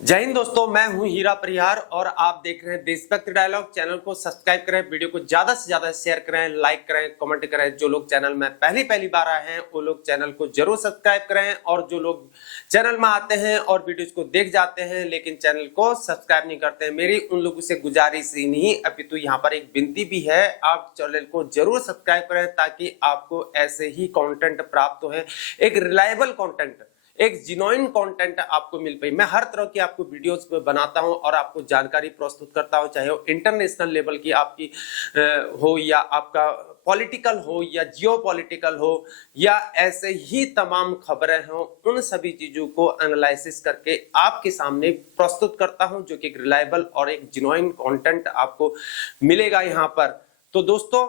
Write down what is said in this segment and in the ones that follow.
जय हिंद दोस्तों, मैं हूं हीरा परिहार और आप देख रहे हैं देशभक्त डायलॉग। चैनल को सब्सक्राइब करें, वीडियो को ज्यादा से ज्यादा शेयर करें, लाइक करें, कमेंट करें। जो लोग चैनल में पहली बार आए हैं वो लोग चैनल को जरूर सब्सक्राइब करें, और जो लोग चैनल में आते हैं और वीडियोस को देख जाते हैं लेकिन चैनल को सब्सक्राइब नहीं करते हैं, मेरी उन लोगों से गुजारिश ही नहीं अपितु यहाँ पर एक विनती भी है, आप चैनल को जरूर सब्सक्राइब करें ताकि आपको ऐसे ही कंटेंट प्राप्त हो, एक रिलायबल कंटेंट, एक जेन्युइन कंटेंट आपको मिल पाए। मैं हर तरह की आपको वीडियोस बनाता हूं और आपको जानकारी प्रस्तुत करता हूं, चाहे वो इंटरनेशनल लेवल की आपकी हो या आपका पॉलिटिकल हो या जियो पॉलिटिकल हो या ऐसे ही तमाम खबरें हो, उन सभी चीजों को एनालिसिस करके आपके सामने प्रस्तुत करता हूं, जो कि एक रिलायबल और एक जेन्युइन कंटेंट आपको मिलेगा यहाँ पर। तो दोस्तों,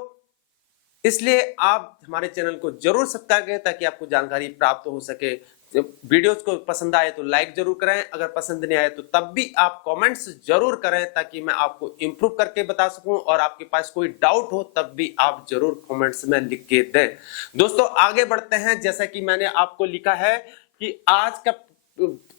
इसलिए आप हमारे चैनल को जरूर सब्सक्राइब करें ताकि आपको जानकारी प्राप्त हो सके। वीडियोस को पसंद आए तो लाइक जरूर करें, अगर पसंद नहीं आए तो तब भी आप कमेंट्स जरूर करें ताकि मैं आपको इंप्रूव करके बता सकूं, और आपके पास कोई डाउट हो तब भी आप जरूर कमेंट्स में लिख के दें। दोस्तों, आगे बढ़ते हैं। जैसा कि मैंने आपको लिखा है कि आज का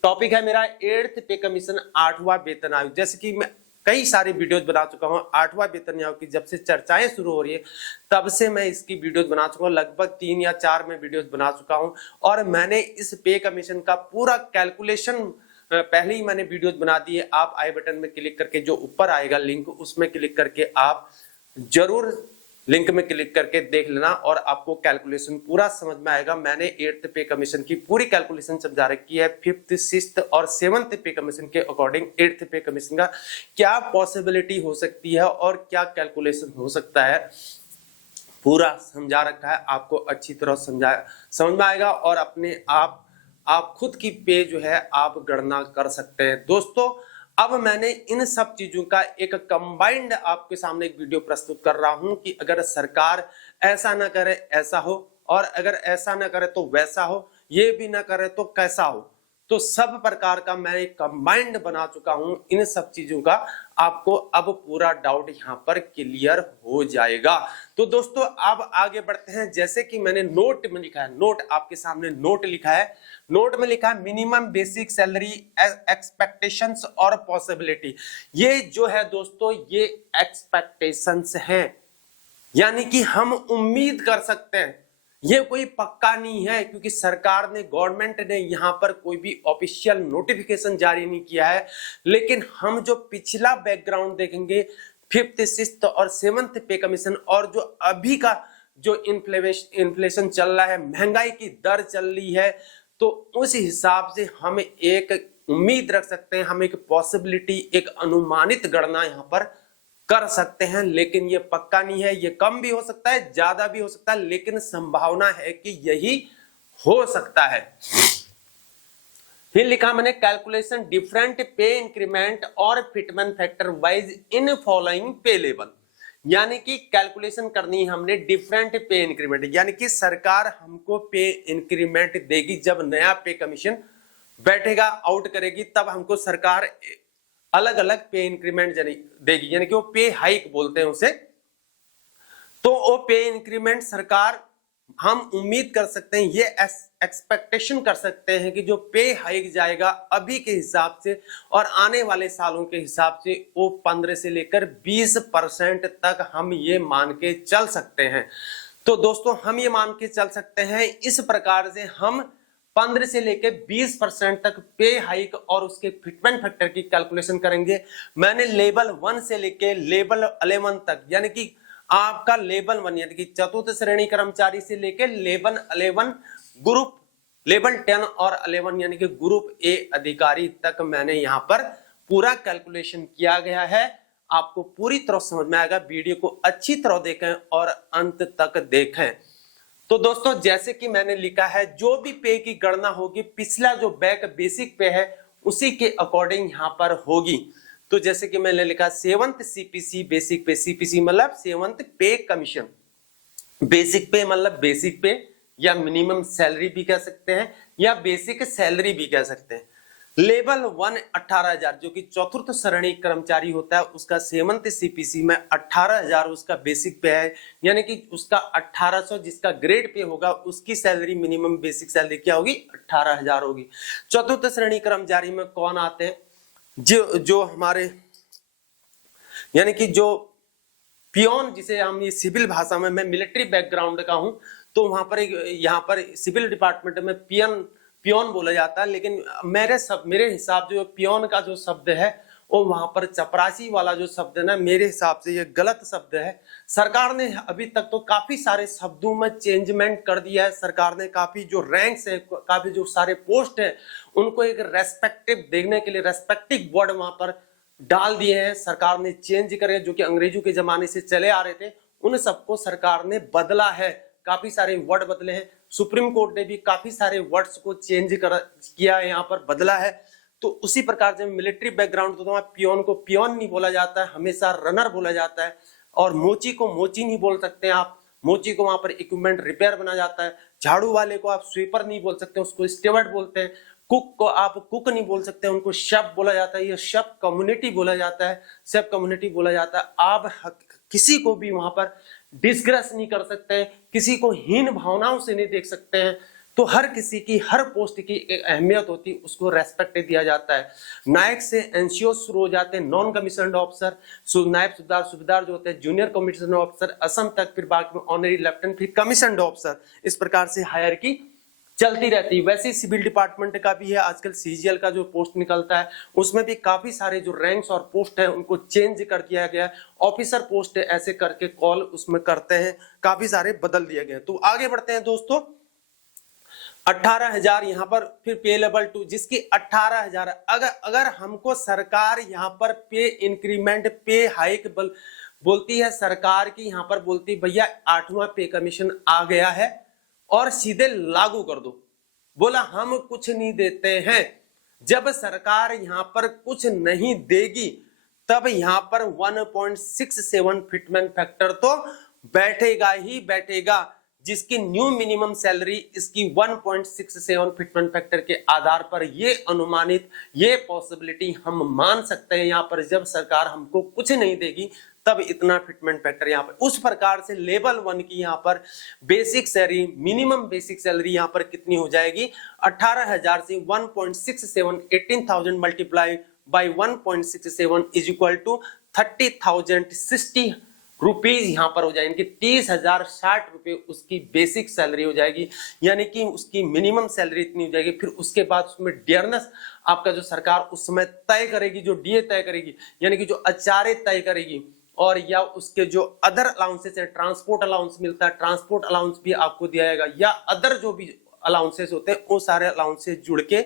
टॉपिक है मेरा 8th पे कमीशन, 8वां वेतन आयोग। जैसे कि मैं कई सारी वीडियोस बना चुका हूं 8वां वेतन आयोग की, जब से चर्चाएं शुरू हो रही है तब से मैं इसकी वीडियोस बना चुका हूं, लगभग 3 या 4 में वीडियोस बना चुका हूं। और मैंने इस पे कमीशन का पूरा कैलकुलेशन पहले ही मैंने वीडियोस बना दी है। आप आई बटन में क्लिक करके, जो ऊपर आएगा लिंक, उसमें क्लिक करके आप जरूर लिंक में क्लिक करके देख लेना और आपको कैलकुलेशन पूरा समझ में आएगा। मैंने 8th पे कमीशन की पूरी कैलकुलेशन समझा रखी है। 5th, 6th और 7th पे कमीशन के अकॉर्डिंग 8th पे कमीशन का क्या पॉसिबिलिटी हो सकती है और क्या कैलकुलेशन हो सकता है, पूरा समझा रखा है। आपको अच्छी तरह समझ में आएगा और अपने आप खुद की पे जो है आप गणना कर सकते हैं। दोस्तों, अब मैंने इन सब चीजों का एक कंबाइंड आपके सामने एक वीडियो प्रस्तुत कर रहा हूं कि अगर सरकार ऐसा ना करे ऐसा हो, और अगर ऐसा ना करे तो वैसा हो, ये भी ना करे तो कैसा हो। तो सब प्रकार का मैं एक कंबाइंड बना चुका हूं इन सब चीजों का। आपको अब पूरा डाउट यहां पर क्लियर हो जाएगा। तो दोस्तों, अब आगे बढ़ते हैं। जैसे कि मैंने नोट में लिखा है, नोट आपके सामने नोट लिखा है, नोट में लिखा है मिनिमम बेसिक सैलरी एक्सपेक्टेशंस और पॉसिबिलिटी। ये जो है दोस्तों, ये एक्सपेक्टेशंस हैं, यानी कि हम उम्मीद कर सकते हैं। ये कोई पक्का नहीं है क्योंकि सरकार ने, गवर्नमेंट ने यहां पर कोई भी ऑफिशियल नोटिफिकेशन जारी नहीं किया है। लेकिन हम जो पिछला बैकग्राउंड देखेंगे, 5th, 6th और 7th पे कमीशन, और जो अभी का जो इन्फ्लेशन चल रहा है, महंगाई की दर चल रही है, तो उस हिसाब से हम एक उम्मीद रख सकते हैं, हम एक पॉसिबिलिटी, एक अनुमानित गणना यहां पर कर सकते हैं। लेकिन ये पक्का नहीं है, ये कम भी हो सकता है, ज्यादा भी हो सकता है, लेकिन संभावना है कि यही हो सकता है। फिर लिखा मैंने कैलकुलेशन डिफरेंट पे इंक्रीमेंट और fitment factor wise in following पे लेवल, यानी कि कैलकुलेशन करनी है हमने डिफरेंट पे इंक्रीमेंट, यानी कि सरकार हमको पे इंक्रीमेंट देगी जब नया पे कमीशन बैठेगा, आउट करेगी, तब हमको सरकार अलग अलग पे इंक्रीमेंट देगी, यानी कि वो पे हाइक बोलते हैं उसे। तो वो पे इंक्रीमेंट सरकार, हम उम्मीद कर सकते हैं, ये एक्सपेक्टेशन कर सकते हैं कि जो पे हाइक जाएगा अभी के हिसाब से और आने वाले सालों के हिसाब से, वो 15 से लेकर 20% तक हम ये मान के चल सकते हैं। तो दोस्तों, हम ये मान के चल सकते हैं इस प्रकार से, हम 15 से लेकर 20% तक पे हाइक और उसके फिटमेंट फैक्टर की कैलकुलेशन करेंगे। मैंने लेवल 1 से लेकर लेवल 11 तक, यानी कि आपका लेवल 1 यानी कि चतुर्थ श्रेणी कर्मचारी से लेकर लेवल 11 ग्रुप, लेवल 10 और 11 यानी कि ग्रुप ए अधिकारी तक मैंने यहां पर पूरा कैलकुलेशन किया गया है। आपको पूरी तरह समझ में आएगा, वीडियो को अच्छी तरह देखें और अंत तक देखें। तो दोस्तों, जैसे कि मैंने लिखा है, जो भी पे की गणना होगी पिछला जो बैक बेसिक पे है उसी के अकॉर्डिंग यहां पर होगी। तो जैसे कि मैंने लिखा 7th सीपीसी बेसिक पे, सीपीसी मतलब 7th पे कमीशन, बेसिक पे मतलब बेसिक पे या मिनिमम सैलरी भी कह सकते हैं या बेसिक सैलरी भी कह सकते हैं। लेवल 1 18,000, जो कि चतुर्थ श्रेणी कर्मचारी होता है, उसका 7th सीपीसी में 18,000 उसका बेसिक पे है, यानी कि उसका 1800 जिसका ग्रेड पे होगा उसकी सैलरी, मिनिमम बेसिक सैलरी क्या होगी, 18,000 होगी। चतुर्थ श्रेणी कर्मचारी में कौन आते हैं, जो जो हमारे यानी कि जो पियोन, जिसे हम ये सिविल भाषा में, मैं मिलिट्री बैकग्राउंड का हूं, तो वहां पर यहाँ पर सिविल डिपार्टमेंट में पियोन बोला जाता है, लेकिन मेरे हिसाब से जो पियोन का जो शब्द है वो वहां पर चपरासी वाला जो शब्द है ना, मेरे हिसाब से ये गलत शब्द है। सरकार ने अभी तक तो काफी सारे शब्दों में चेंजमेंट कर दिया है। सरकार ने काफी जो रैंक्स है, काफी जो सारे पोस्ट है, उनको एक रेस्पेक्टिव देखने के लिए रेस्पेक्टिव वर्ड वहां पर डाल दिए हैं। सरकार ने चेंज करे, जो कि अंग्रेजों के जमाने से चले आ रहे थे, उन सबको सरकार ने बदला है। काफी सारे वर्ड बदले हैं। सुप्रीम कोर्ट ने भी काफी सारे वर्ड्स को चेंज किया है, यहाँ पर बदला है। तो उसी प्रकार से मिलिट्री बैकग्राउंड, तो पियोन को पियोन नहीं बोला जाता है, हमेशा रनर बोला जाता है। और मोची को मोची नहीं बोल सकते आप, मोची को वहां पर इक्विपमेंट रिपेयर बना जाता है। झाड़ू वाले को आप स्वीपर नहीं बोल सकते, उसको स्टेवर्ड बोलते हैं। कुक को आप कुक नहीं बोल सकते, उनको शेफ बोला जाता है। ये शेफ कम्युनिटी बोला जाता है, शेफ कम्युनिटी बोला जाता है। आप किसी को भी वहां पर डिस्ग्रेस नहीं कर सकते हैं, किसी को हीन भावनाओं से नहीं देख सकते हैं। तो हर किसी की, हर पोस्ट की एक अहमियत होती है, उसको रेस्पेक्ट दिया जाता है। नायक से एनसीओ शुरू हो जाते हैं, नॉन कमीशन्ड ऑफिसर, नायब सूबेदार जो होते हैं, जूनियर कमीशन्ड ऑफिसर, असम तक, फिर बाद में ऑनरी लेफ्टिनेंट, फिर कमीशन्ड ऑफिसर। इस प्रकार से हायरार्की चलती रहती है। वैसे सिविल डिपार्टमेंट का भी है, आजकल सीजीएल का जो पोस्ट निकलता है उसमें भी काफी सारे जो रैंक्स और पोस्ट है उनको चेंज कर दिया गया है। ऑफिसर पोस्ट है, ऐसे करके कॉल उसमें करते हैं, काफी सारे बदल दिए गए। तो आगे बढ़ते हैं दोस्तों। 18,000 यहाँ पर फिर पे लेवल 2, जिसकी 18,000। अगर हमको सरकार यहाँ पर पे इंक्रीमेंट, पे हाइक बोलती है सरकार की, यहाँ पर बोलती भैया 8वां पे कमीशन आ गया है और सीधे लागू कर दो, बोला हम कुछ नहीं देते हैं। जब सरकार यहाँ पर कुछ नहीं देगी तब यहाँ पर 1.67 फिटमेंट फैक्टर तो बैठेगा ही बैठेगा, जिसकी न्यू मिनिमम सैलरी इसकी 1.67 फिटमेंट फैक्टर के आधार पर ये अनुमानित, ये पॉसिबिलिटी हम मान सकते हैं यहाँ पर, जब सरकार हमको कुछ नहीं देगी तब इतना फिटमेंट फैक्टर यहाँ पर। उस प्रकार से लेवल 1 की यहाँ पर basic salary, minimum basic salary यहाँ पर कितनी हो जाएगी, 18,000 से 1.67, 18,000 multiply by 1.67 is equal to 30,060 rupees यहाँ पर हो जाएंगे। 30,060 रुपए उसकी बेसिक सैलरी हो जाएगी, यानी कि उसकी मिनिमम सैलरी इतनी हो जाएगी। फिर उसके बाद उसमें डियरनेस आपका जो सरकार उस समय तय करेगी, जो डीए तय करेगी, यानी कि जो अचारे तय करेगी, और या उसके जो अदर अलाउंसेस है, ट्रांसपोर्ट अलाउंस मिलता है, ट्रांसपोर्ट अलाउंस भी आपको दिया जाएगा, या अदर जो भी अलाउंसेस होते हैं वो सारे अलाउंसेस जुड़ के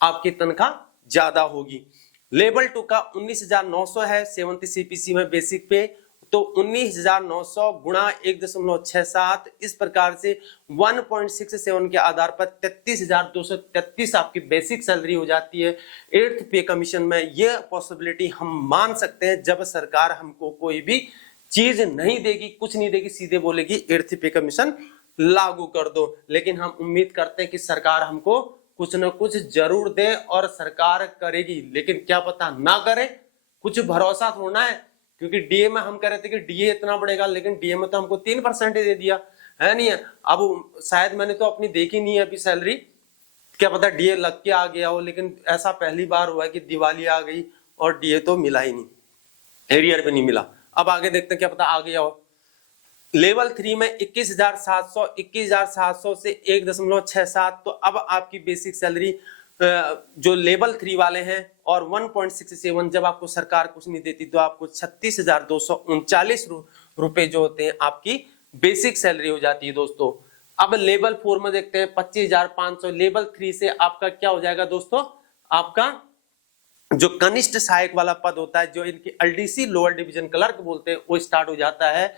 आपकी तनख्वाह ज्यादा होगी। लेवल 2 का 19,900 है 7th सीपीसी में बेसिक पे, तो 19,900 गुणा 1.67, इस प्रकार से 1.67 के आधार पर 33,233 आपकी बेसिक सैलरी हो जाती है। 8th पे कमीशन में यह पॉसिबिलिटी हम मान सकते हैं, जब सरकार हमको कोई भी चीज नहीं देगी, कुछ नहीं देगी, सीधे बोलेगी 8th पे कमीशन लागू कर दो। लेकिन हम उम्मीद करते हैं कि सरकार हमको कुछ न कुछ जरूर दे, और सरकार करेगी, लेकिन क्या पता ना करे, कुछ भरोसा थोड़ा है। क्योंकि डीए में हम कह रहे थे कि डीए इतना बढ़ेगा, लेकिन डीए में तो हमको 3% दे दिया है, नहीं है। अब शायद मैंने तो अपनी देखी नहीं है अभी सैलरी, क्या पता डीए लग के आ गया हो, लेकिन ऐसा पहली बार हुआ है कि दिवाली आ गई और डीए तो मिला ही नहीं, एरियर पे नहीं मिला। अब आगे देखते हैं, क्या पता आ गया हो। लेवल 3 में 21,700 से 1.67, तो अब आपकी बेसिक सैलरी जो लेवल 3 वाले हैं, और 1.67 जब आपको सरकार कुछ नहीं देती तो आपको 36,239 रुपए जो होते हैं आपकी बेसिक सैलरी हो जाती है दोस्तों। अब लेवल 4 में देखते हैं 25,500। लेवल 3 से आपका क्या हो जाएगा दोस्तों, आपका जो कनिष्ठ सहायक वाला पद होता है, जो इनकी एलडीसी लोअर डिवीजन क्लर्क बोलते हैं, वो स्टार्ट हो जाता है।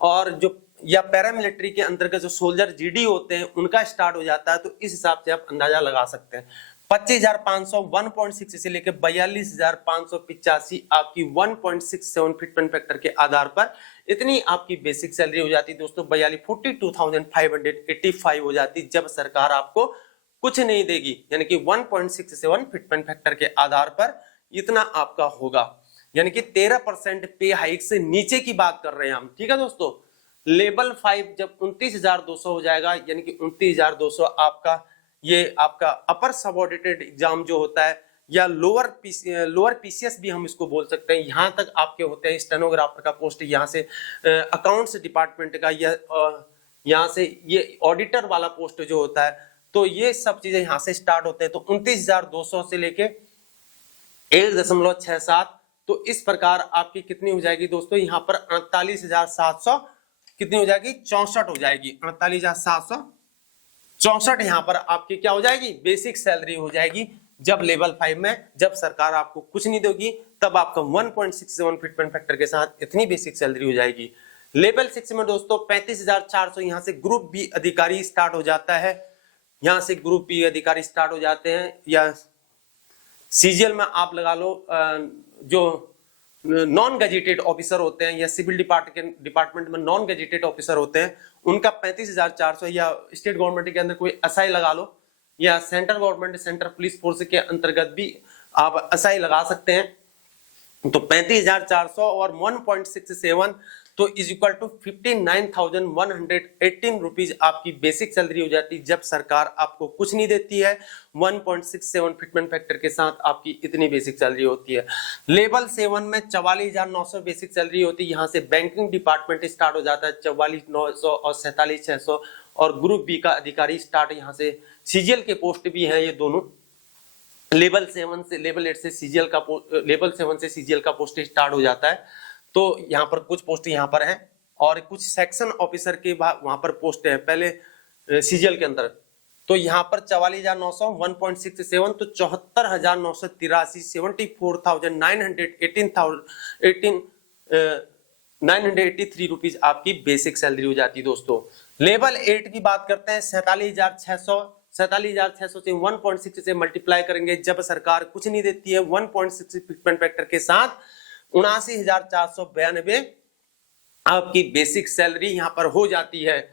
और जो या पैरामिलिट्री के अंतर्गत जो सोल्जर जीडी होते हैं उनका स्टार्ट हो जाता है। तो इस हिसाब से आप अंदाजा लगा सकते हैं। 25,500 1.6 से लेकर 42,585 आपकी 1.67 फिटमेंट फैक्टर के आधार पर इतनी आपकी बेसिक सैलरी हो जाती है दोस्तों। 42,585 हो जाती, जब सरकार आपको कुछ नहीं देगी, यानी कि 1.67 फिटमेंट फैक्टर के आधार पर इतना आपका होगा, यानी कि 13% पे हाइक से नीचे की बात कर रहे हैं हम, ठीक है दोस्तों। लेवल 5 जब 29,200 हो जाएगा, यानी कि 29,200 आपका ये आपका अपर सबऑर्डिनेटेड एग्जाम जो होता है, या लोअर पीसीएस भी हम इसको बोल सकते हैं, यहाँ तक आपके होते हैं। स्टेनोग्राफर का पोस्ट यहाँ से अकाउंट्स डिपार्टमेंट का, या यहाँ से ये ऑडिटर वाला पोस्ट जो होता है, तो ये सब चीजें यहाँ से स्टार्ट होते हैं। तो 29,200 से लेके 1.67, तो इस प्रकार आपकी कितनी हो जाएगी दोस्तों, यहाँ पर 48,700 कितनी हो जाएगी, 64 हो जाएगी। 48,764 यहाँ पर आपकी क्या हो जाएगी, बेसिक सैलरी हो जाएगी। जब लेवल 5 में जब सरकार आपको कुछ नहीं देगी, तब आपका 1.67 फिटमेंट फैक्टर के साथ इतनी बेसिक सैलरी हो जाएगी। लेवल 6 में दोस्तों 35,400 यहाँ से ग्रुप बी अधिकारी स्टार्ट हो जाता है। यहाँ से ग्रुप बी अधिकारी स्टार्ट हो जाते हैं, या सीजीएल में आप लगा लो जो नॉन गजेटेड ऑफिसर होते हैं, या सिविल डिपार्टमेंट में नॉन गजेटेड ऑफिसर होते हैं, उनका 35,400, या स्टेट गवर्नमेंट के अंदर कोई एसआई लगा लो, या central government central police force के अंतर्गत भी आप एसआई लगा सकते हैं। तो 35,400 और 1.67 तो इज इक्वल टू 59,118 रुपीज आपकी बेसिक सैलरी हो जाती है, जब सरकार आपको कुछ नहीं देती है। 1.67 फिटमेंट फैक्टर के साथ आपकी इतनी बेसिक सैलरी होती है। लेवल 7 में 44,900 बेसिक सैलरी होती है। यहाँ से बैंकिंग डिपार्टमेंट स्टार्ट हो जाता है 44,900 और 47,600, और ग्रुप बी का अधिकारी स्टार्ट यहाँ से, सीजीएल के पोस्ट भी हैं ये दोनों। लेवल 7 से लेवल 8 से सीजीएल का लेवल 7 से सीजीएल का पोस्ट स्टार्ट हो जाता है। तो यहाँ पर कुछ पोस्ट यहाँ पर हैं, और कुछ सेक्शन ऑफिसर के वहां पर पोस्ट है पहले सीजीएल के अंदर। तो यहाँ पर 44,900 1.67 तो 74,983 74,983 रुपीज आपकी बेसिक सैलरी हो जाती है दोस्तों। लेवल 8 की बात करते हैं 47,600 से 1.6 से मल्टीप्लाई करेंगे, जब सरकार कुछ नहीं देती है। 1.6 फिटमेंट फैक्टर के साथ 79,492 आपकी बेसिक सैलरी यहाँ पर हो जाती है।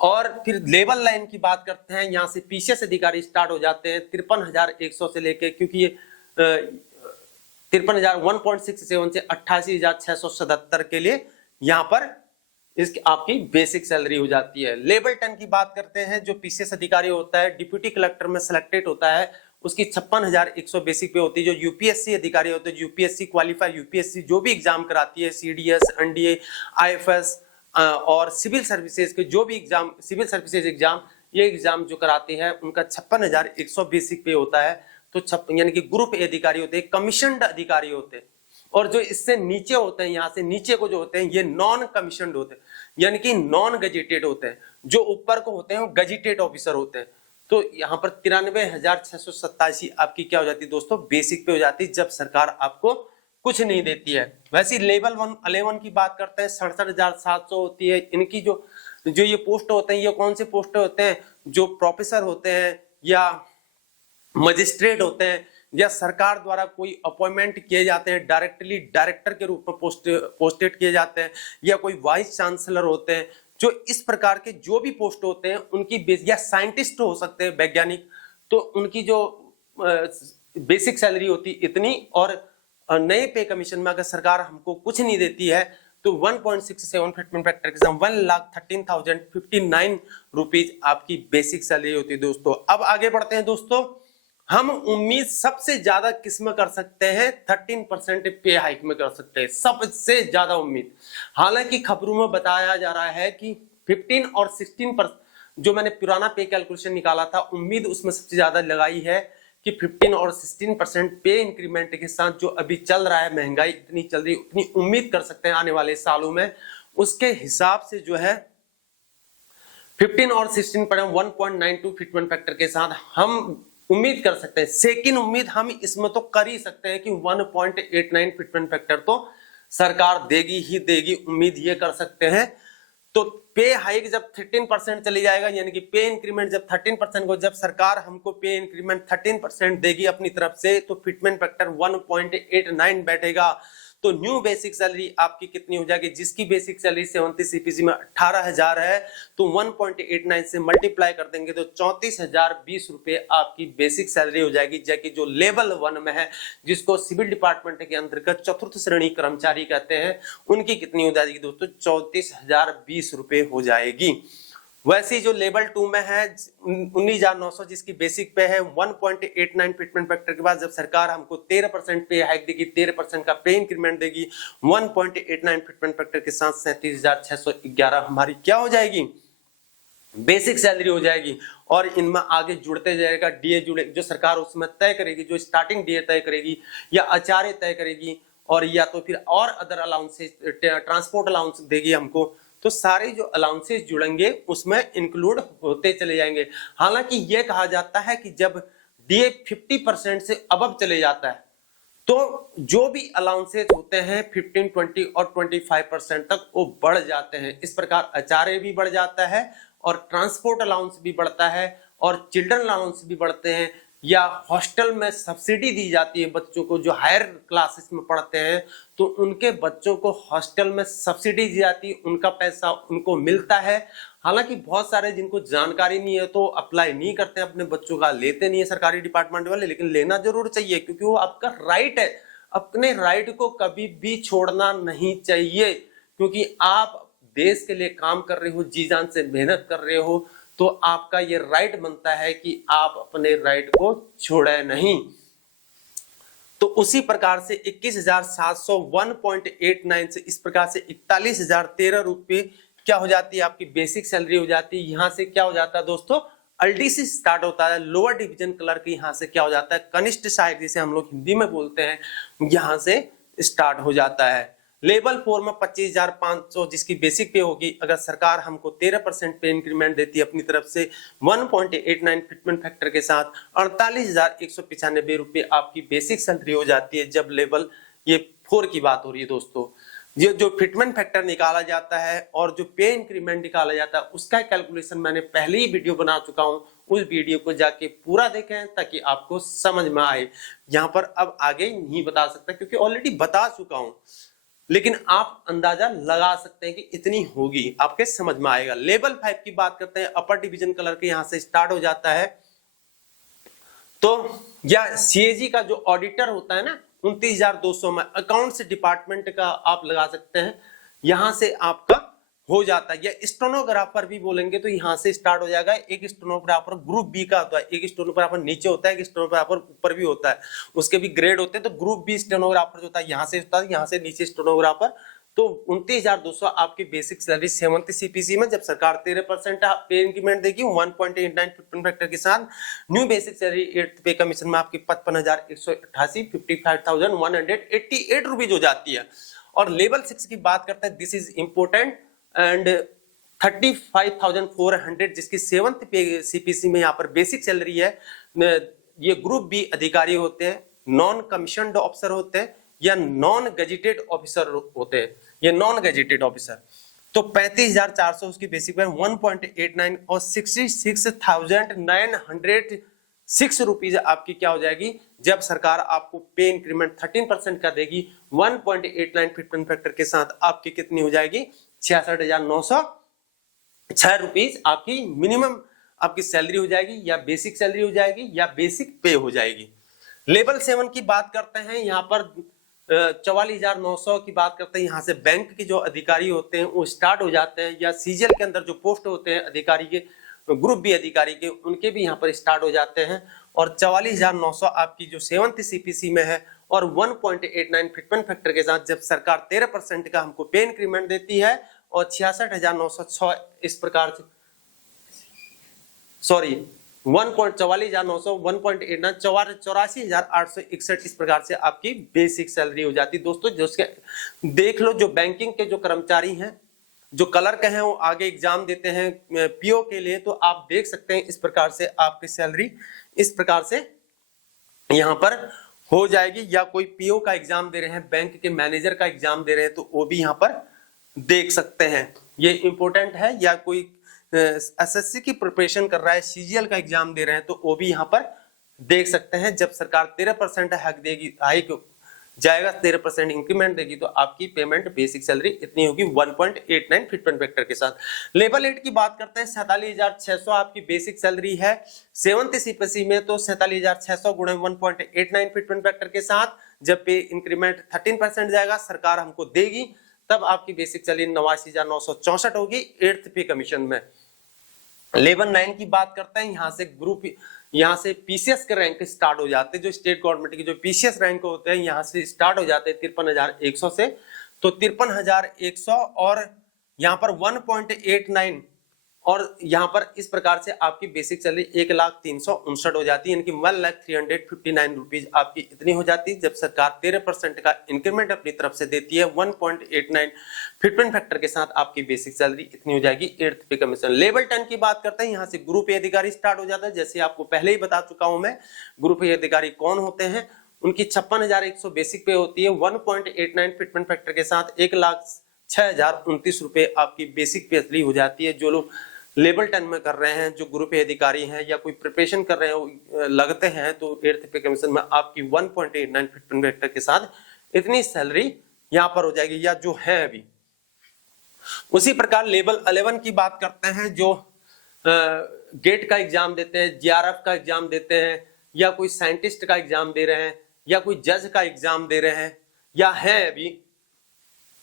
और फिर लेवल 9 की बात करते हैं, यहाँ से पीसीएस अधिकारी स्टार्ट हो जाते हैं 53,100 से लेके, क्योंकि ये 53,000 1.67 से 88,677 के लिए यहाँ पर इसकी आपकी बेसिक सैलरी हो जाती है। लेवल 10 की बात करते हैं, जो पीसीएस अधिकारी होता है डिप्यूटी कलेक्टर में सिलेक्टेड होता है, उसकी 56,100 बेसिक पे होती है। जो यूपीएससी अधिकारी होते हैं, यूपीएससी क्वालिफाइड यूपीएससी जो भी एग्जाम कराती है, सीडीएस, एनडीए, आईएफएस और सिविल सर्विसेज के जो भी एग्जाम, सिविल सर्विसेज एग्जाम, ये एग्जाम जो कराते हैं, उनका 56,100 बेसिक पे होता है। तो यानी कि ग्रुप ए अधिकारी होते हैं, कमीशनड अधिकारी होते हैं। और जो इससे नीचे होते हैं, यहाँ से नीचे को जो होते हैं, ये नॉन कमीशनड होते हैं, यानी कि नॉन गजेटेड होते हैं। जो ऊपर को होते हैं वो गजेटेड ऑफिसर होते हैं। तो यहाँ पर 93,687 आपकी क्या हो जाती है दोस्तों, बेसिक पे हो जाती है, जब सरकार आपको कुछ नहीं देती है। वैसे लेवल 11 की बात करते हैं 67,700 होती है। इनकी जो ये पोस्ट होते हैं, ये कौन से पोस्ट होते हैं, जो प्रोफेसर होते हैं, या मजिस्ट्रेट होते हैं, या सरकार द्वारा कोई अपॉइंटमेंट किए जाते हैं, डायरेक्टली डायरेक्टर के रूप में पोस्टेड किए जाते हैं, या कोई वाइस चांसलर होते हैं। जो इस प्रकार के जो भी पोस्ट होते हैं उनकी या साइंटिस्ट हो सकते हैं, वैज्ञानिक, तो उनकी जो बेसिक सैलरी होती इतनी। और नए पे कमीशन में अगर सरकार हमको कुछ नहीं देती है, तो 1.67 फिटमेंट फैक्टर के साथ 1,13,059 रुपीज आपकी बेसिक सैलरी होती है दोस्तों। अब आगे बढ़ते हैं दोस्तों, हम उम्मीद सबसे ज्यादा किस में कर सकते हैं, 13% पे हाइक में कर सकते हैं, सबसे ज्यादा उम्मीद। हालांकि खबरों में बताया जा रहा है कि 15 और 16%, जो मैंने पुराना पे कैलकुलेशन निकाला था, उम्मीद उसमें सबसे ज्यादा लगाई है कि 15 और 16% पे इंक्रीमेंट के साथ जो अभी चल रहा है, महंगाई इतनी चल रही, उतनी उम्मीद कर सकते हैं आने वाले सालों में। उसके हिसाब से जो है 15 और 16% 1.92 फिटमेंट फैक्टर के साथ हम उम्मीद कर सकते हैं। सेकंड उम्मीद हम इसमें तो कर ही सकते हैं कि 1.89 फिटमेंट फैक्टर तो सरकार देगी ही देगी, उम्मीद ये कर सकते हैं। तो पे हाइक जब 13% चली जाएगा, यानी कि पे इंक्रीमेंट जब 13% को, जब सरकार हमको पे इंक्रीमेंट 13% देगी अपनी तरफ से, तो फिटमेंट फैक्टर 1.89 बैठेगा। तो न्यू बेसिक सैलरी आपकी कितनी हो जाएगी, जिसकी बेसिक सैलरी 37 सीपीसी में 18,000 है, तो 1.89 से मल्टीप्लाई कर देंगे तो 34,020 रुपए आपकी बेसिक सैलरी हो जाएगी, जबकि जो लेवल 1 में है, जिसको सिविल डिपार्टमेंट के अंतर्गत चतुर्थ श्रेणी कर्मचारी कहते हैं, उनकी कितनी हो जाएगी दोस्तों, 34,020 रुपए हो जाएगी। वैसे ही जो लेवल 2 में है 19,900 जिसकी बेसिक पे है 1.89 फिटमेंट फैक्टर के बाद जब सरकार हमको 13% पे हाइक देगी, 13% का पे इंक्रीमेंट देगी, 1.89 फिटमेंट फैक्टर के साथ 37,611 हमारी क्या हो जाएगी, बेसिक सैलरी हो जाएगी। और इनमें आगे जुड़ते जाएगा, डीए जुड़े जो सरकार उसमें तय करेगी, जो स्टार्टिंग डीए तय करेगी या आचार्य तय करेगी, और या तो फिर और अदर अलाउंसेस, ट्रांसपोर्ट अलाउंस देगी हमको, तो सारे जो अलाउंसेस जुड़ेंगे उसमें इंक्लूड होते चले जाएंगे। हालांकि यह कहा जाता है कि जब डीए 50% से अबव चले जाता है तो जो भी अलाउंसेस होते हैं 15, 20 और 25% तक वो बढ़ जाते हैं। इस प्रकार आचार्य भी बढ़ जाता है और ट्रांसपोर्ट अलाउंस भी बढ़ता है और चिल्ड्रन अलाउंस भी बढ़ते हैं, या हॉस्टल में सब्सिडी दी जाती है बच्चों को जो हायर क्लासेस में पढ़ते हैं, तो उनके बच्चों को हॉस्टल में सब्सिडी दी जाती है, उनका पैसा उनको मिलता है। हालांकि बहुत सारे जिनको जानकारी नहीं है तो अप्लाई नहीं करते हैं, अपने बच्चों का लेते नहीं है सरकारी डिपार्टमेंट वाले, लेकिन लेना जरूर चाहिए क्योंकि वो आपका राइट है। अपने राइट को कभी भी छोड़ना नहीं चाहिए, क्योंकि आप देश के लिए काम कर रहे हो, जी जान से मेहनत कर रहे हो, तो आपका ये राइट बनता है कि आप अपने राइट को छोड़े नहीं। तो उसी प्रकार से 21,701.89 से इस प्रकार से 41,013 रुपये क्या हो जाती है, आपकी बेसिक सैलरी हो जाती है। यहां से क्या हो जाता है दोस्तों, एलडीसी स्टार्ट होता है, लोअर डिवीजन क्लर्क यहां से क्या हो जाता है, कनिष्ठ सहायक जिसे हम लोग हिंदी में बोलते हैं, यहां से स्टार्ट हो जाता है। लेवल 4 में 25,500 जिसकी बेसिक पे होगी, अगर सरकार हमको 13% पे इंक्रीमेंट देती है अपनी तरफ से 1.89 फिटमेंट फैक्टर के साथ, 48,195 रुपये आपकी बेसिक सैलरी हो जाती है। जब लेवल ये 4 की बात हो रही है दोस्तों, ये जो फिटमेंट फैक्टर निकाला जाता है और जो पे इंक्रीमेंट निकाला जाता है उसका कैलकुलेशन मैंने पहले ही वीडियो बना चुका हूं, उस वीडियो को जाके पूरा देखें ताकि आपको समझ में आए। यहां पर अब आगे नहीं बता सकता क्योंकि ऑलरेडी बता चुका हूं, लेकिन आप अंदाजा लगा सकते हैं कि इतनी होगी, आपके समझ में आएगा। लेवल 5 की बात करते हैं, अपर डिवीजन क्लर्क यहां से स्टार्ट हो जाता है। तो या सीएजी का जो ऑडिटर होता है ना 29,200 में, अकाउंट्स डिपार्टमेंट का आप लगा सकते हैं, यहां से आपका हो जाता है। या स्टेनोग्राफर भी बोलेंगे तो यहां से स्टार्ट हो जाएगा। एक स्टेनोग्राफर ग्रुप बी का होता है, एक स्टेनोग्राफर नीचे होता है, एक स्टेनोग्राफर ऊपर भी होता है, उसके भी ग्रेड होते हैं। तो ग्रुप बी स्टेनोग्राफर होता है, यहां से होता है, यहां से नीचे स्टेनोग्राफर। तो 29,200 आपकी बेसिक सैलरी 7th सीपीसी में जब सरकार 13% पे इंक्रीमेंट देगी 1.89 फिफ्टीन फैक्टर के साथ। न्यू बेसिक सैलरी 8th पे कमीशन में आपकी 55,188 55,188 रुपीज हो जाती है। और लेवल 6 की बात करते हैं, दिस इज इंपोर्टेंट, एंड 35,400 जिसकी 7th पे सीपीसी में यहाँ पर बेसिक सैलरी है। ये ग्रुप बी अधिकारी होते हैं, नॉन कमीशनड ऑफिसर होते हैं या नॉन गजेटेड ऑफिसर होते हैं, ये नॉन गजेटेड ऑफिसर। तो 35,400 उसकी बेसिक पे 1.89 और 66,906 रुपीज आपकी क्या हो जाएगी जब सरकार आपको पे इंक्रीमेंट 13% का देगी 1.89 फिफ्टीन फैक्टर के साथ, आपकी कितनी हो जाएगी 66,906 रुपीज आपकी मिनिमम आपकी सैलरी हो जाएगी, या बेसिक सैलरी हो जाएगी या बेसिक पे हो जाएगी। लेवल 7 की बात करते हैं, यहाँ पर 44,900 की बात करते हैं। यहाँ से बैंक के जो अधिकारी होते हैं वो स्टार्ट हो जाते हैं, या सीजीएल के अंदर जो पोस्ट होते हैं अधिकारी के, ग्रुप बी अधिकारी के, उनके भी यहाँ पर स्टार्ट हो जाते हैं। और 44,900 आपकी जो 7th सीपीसी में है, और 1.89 फिटमेंट फैक्टर के साथ जब सरकार 13% का हमको पे इंक्रीमेंट देती है, और 66,906 इस प्रकार से, सॉरी 44,900 1.89 84,861 इस प्रकार से आपकी बेसिक सैलरी हो जाती है। दोस्तों जो देख लो, जो बैंकिंग के जो कर्मचारी हैं, जो क्लर्क हैं, वो आगे एग्जाम देते हैं पीओ के लिए, तो आप देख सकते हैं इस प्रकार से आपकी सैलरी इस प्रकार से यहाँ पर हो जाएगी। या कोई पीओ का एग्जाम दे रहे हैं, बैंक के मैनेजर का एग्जाम दे रहे हैं, तो वो भी यहाँ पर देख सकते हैं, ये इंपॉर्टेंट है। या कोई एसएससी की प्रिपरेशन कर रहा है, सीजीएल का एग्जाम दे रहे हैं, तो वो भी यहाँ पर देख सकते हैं। जब सरकार 13% हाइक देगी, हाइक जाएगा, 13% इंक्रीमेंट देगी, तो आपकी पेमेंट बेसिक सैलरी इतनी होगी 1.89 फिटमेंट फैक्टर के साथ। लेवल 8 की बात करते हैं, 47,600 आपकी बेसिक सैलरी है 7th सीपीसी में। तो 47,600 गुणे 1.89 फिटमेंट फैक्टर के साथ जब पे इंक्रीमेंट 13% जाएगा, सरकार हमको देगी, तब आपकी बेसिक सैलरी 89,964 होगी 8th पे कमीशन में। लेवल 9 की बात करते हैं, यहाँ से पीसीएस के रैंक स्टार्ट हो जाते हैं। जो स्टेट गवर्नमेंट के जो पीसीएस रैंक होते हैं यहाँ से स्टार्ट हो जाते हैं 53,100 से। तो 53,100 और यहाँ पर 1.89 और यहाँ पर इस प्रकार से आपकी बेसिक सैलरी 1,03,59 हो जाती है, यानी कि 1,03,59 रुपीज आपकी इतनी हो जाती है। जब सरकार 13% का इंक्रीमेंट अपनी तरफ से देती है 1.89 फिटमेंट फैक्टर के साथ आपकी बेसिक सैलरी इतनी हो जाएगी 8th पे कमीशन। लेवल 10 की बात करते हैं, यहाँ से ग्रुप ए अधिकारी स्टार्ट हो जाता है। जैसे आपको पहले ही बता चुका हूं मैं, ग्रुप ए अधिकारी कौन होते हैं, उनकी 56,100 बेसिक पे होती है। 1.89 फिटमेंट फैक्टर के साथ 1,06,029 रुपए आपकी बेसिक पे असली हो जाती है। जो लोग लेवल 10 में कर रहे हैं, जो ग्रुप ए अधिकारी हैं या कोई प्रिपरेशन कर रहे हैं लगते हैं, तो 8th पे कमीशन में आपकी 1.89 फिटमेंट फैक्टर के साथ इतनी सैलरी यहां पर हो जाएगी, या जो है अभी। उसी प्रकार लेवल 11 की बात करते हैं, जो गेट का एग्जाम देते हैं, जीआरएफ का एग्जाम देते हैं, या कोई साइंटिस्ट का एग्जाम दे रहे हैं, या कोई जज का एग्जाम दे रहे हैं, या है अभी,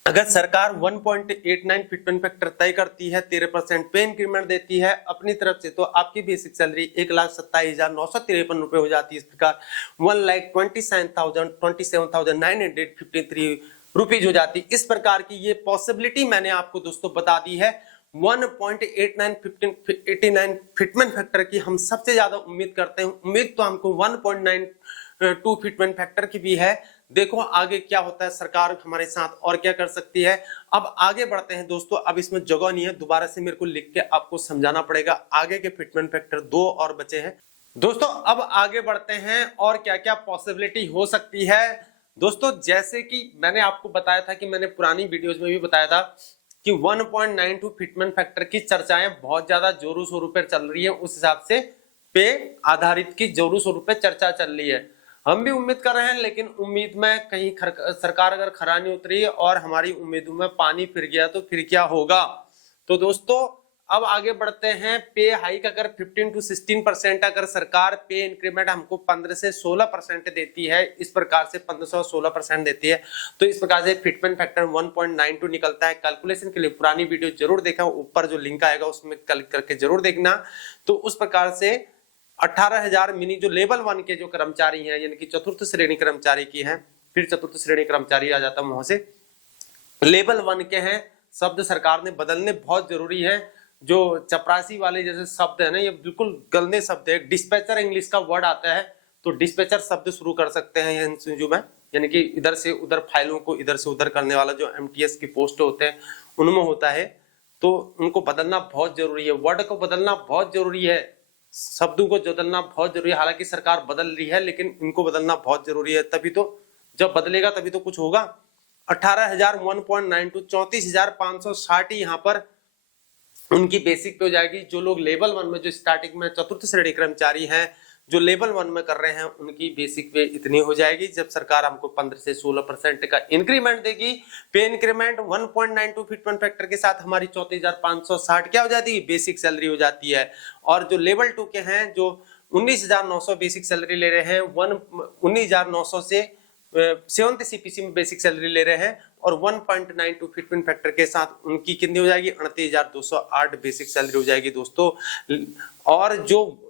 अगर सरकार 1.89 फिटमेंट फैक्टर तय करती है, 13% पे इंक्रीमेंट देती है अपनी तरफ से, तो आपकी बेसिक सैलरी 1,27,953 रुपए हो जाती है। इस प्रकार 1,27,953 रुपीज हो जाती है। इस प्रकार की ये पॉसिबिलिटी मैंने आपको दोस्तों बता दी है। 1.89 फिटमेंट फैक्टर की हम सबसे ज्यादा उम्मीद करते हैं। उम्मीद तो हमको 1.92 फिटमेंट फैक्टर की भी है। देखो आगे क्या होता है, सरकार हमारे साथ और क्या कर सकती है। अब आगे बढ़ते हैं दोस्तों, अब इसमें जगह नहीं है, दोबारा से मेरे को लिख के आपको समझाना पड़ेगा। आगे के फिटमेंट फैक्टर 2 और बचे हैं दोस्तों। अब आगे बढ़ते हैं और क्या क्या पॉसिबिलिटी हो सकती है दोस्तों। जैसे कि मैंने आपको बताया था, कि मैंने पुरानी वीडियोस में भी बताया था कि 1.92 फिटमेंट फैक्टर की चर्चाएं बहुत ज्यादा जोरों शोरों पर चल रही है। उस हिसाब से पे आधारित की जोरों शोरों पर चर्चा चल रही है। हम भी उम्मीद कर रहे हैं, लेकिन उम्मीद में कहीं सरकार अगर खरा नहीं उतरी और हमारी उम्मीदों में पानी फिर गया तो फिर क्या होगा। तो दोस्तों अब आगे बढ़ते हैं। पे हाइक अगर 15 to 16% अगर सरकार पे इंक्रीमेंट हमको 15 से 16% देती है, इस प्रकार से 15 से 16% देती है, तो इस प्रकार से फिटमेंट फैक्टर 1.92 निकलता है। कैलकुलेशन के लिए पुरानी वीडियो जरूर देखा, ऊपर जो लिंक आएगा उसमें क्लिक करके जरूर देखना। तो उस प्रकार से 18,000 मिनी जो लेवल 1 के जो कर्मचारी हैं, यानी कि चतुर्थ श्रेणी कर्मचारी की हैं, फिर चतुर्थ श्रेणी कर्मचारी आ जाता है वहां से, लेवल 1 के हैं। शब्द सरकार ने बदलने बहुत जरूरी है। जो चपरासी वाले जैसे शब्द है ना, ये बिल्कुल गंदे शब्द है। डिस्पैचर इंग्लिश का वर्ड आता है, तो डिस्पैचर शब्द शुरू कर सकते हैं जो में, यानी कि इधर से उधर फाइलों को इधर से उधर करने वाला जो एमटीएस की पोस्ट होते हैं उनमें होता है, तो उनको बदलना बहुत जरूरी है। वर्ड को बदलना बहुत जरूरी है, शब्दों को बदलना बहुत जरूरी है। हालांकि सरकार बदल रही है, लेकिन इनको बदलना बहुत जरूरी है, तभी तो, जब बदलेगा तभी तो कुछ होगा। 18,000 1.92 34,560 यहाँ पर उनकी बेसिक पे हो जाएगी। जो लोग लेवल 1 में, जो स्टार्टिंग में चतुर्थ श्रेणी कर्मचारी हैं, जो लेवल 1 में कर रहे हैं, उनकी बेसिक पे इतनी हो जाएगी। जब सरकार हमको 15 से 16% का इंक्रीमेंट देगी, पे इंक्रीमेंट 1.92 फिटमेंट फैक्टर के साथ हमारी 34,560 क्या हो जाती है, बेसिक सैलरी हो जाती है। और जो लेवल 2 के हैं, जो 19,900 बेसिक सैलरी ले रहे हैं, 19,900 से 7th सीपीसी में बेसिक सैलरी ले रहे हैं, और 1.92 फिटमेंट फैक्टर के साथ उनकी कितनी हो जाएगी, 29,208 बेसिक सैलरी हो जाएगी दोस्तों। और जो